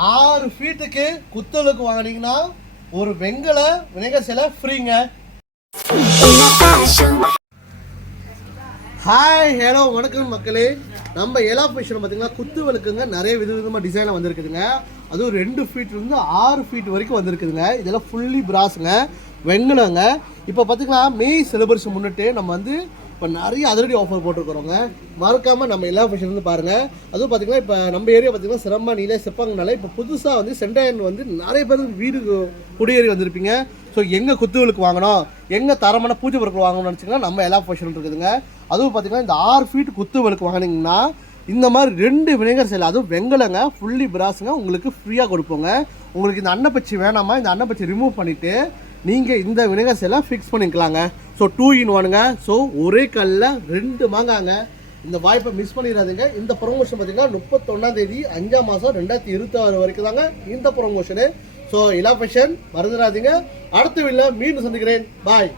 6 ஃபீட்டுக்கு குத்தலுக்கு வாங்கினீங்கன்னா ஒரு வெங்கல விநாயகர் சிலை ஃப்ரீங்க. ஹாய் ஹலோ வணக்கம் மக்களே. நம்ம எலா ஃபேஷன் பார்த்தீங்கன்னா குத்து விளக்குங்க நிறைய விதவிதமாக டிசைனாக வந்திருக்குதுங்க. அதுவும் 2 ஃபீட்லேருந்து 6 ஃபீட் வரைக்கும் வந்திருக்குதுங்க. இதெல்லாம் ஃபுல்லி பிராஸுங்க, வெங்கலங்க. இப்போ பார்த்தீங்கன்னா மே செலிப்ரேஷன் முன்னிட்டு நம்ம வந்து இப்போ நிறைய அதிரடி ஆஃபர் போட்டிருக்கிறோங்க. மறக்காமல் நம்ம எல்லா ஃபேஷன் வந்து பாருங்கள். அதுவும் பார்த்தீங்கன்னா இப்போ நம்ம ஏரியா பார்த்தீங்கன்னா சிரம நீல செப்பாங்கனால இப்போ புதுசாக வந்து சென்டாயன் வந்து நிறைய பேர் வீடு குடியேறி வந்திருப்பீங்க. ஸோ எங்கே குத்துவிளக்கு வாங்கணும், எங்கே தரமான பூஜை பொருட்கள் வாங்கணும்னு நினச்சிங்கன்னா நம்ம எல்லா ஃபேஷன் இருக்குதுங்க. அதுவும் பார்த்தீங்கன்னா இந்த 6 ஃபீட் குத்துவிளக்கு வாங்கினீங்கன்னா இந்த மாதிரி 2 விநாயகர் சிலை, அதுவும் வெங்கலங்க, ஃபுல்லி பிராஸுங்க உங்களுக்கு ஃப்ரீயாக கொடுப்போங்க. உங்களுக்கு இந்த அன்னப்பச்சி வேணாமா, இந்த அன்னப்பச்சி ரிமூவ் பண்ணிவிட்டு நீங்கள் இந்த விநாயகர் சிலை ஃபிக்ஸ் பண்ணிக்கலாங்க. So 2 in 1ங்க. ஸோ ஒரே கல்லில் 2 மாங்காங்க. இந்த வாய்ப்பை மிஸ் பண்ணிடாதீங்க. இந்த ப்ரொமோஷன் பார்த்தீங்கன்னா 31ஆம் தேதி 5ஆம் மாதம் 2026 வரைக்கும் தாங்க இந்த ப்ரொமோஷனு. ஸோ எலா ஃபேஷன் மறந்துடாதீங்க. அடுத்த வீடியோவில் மீண்டும் சந்திக்கிறேன். பாய்.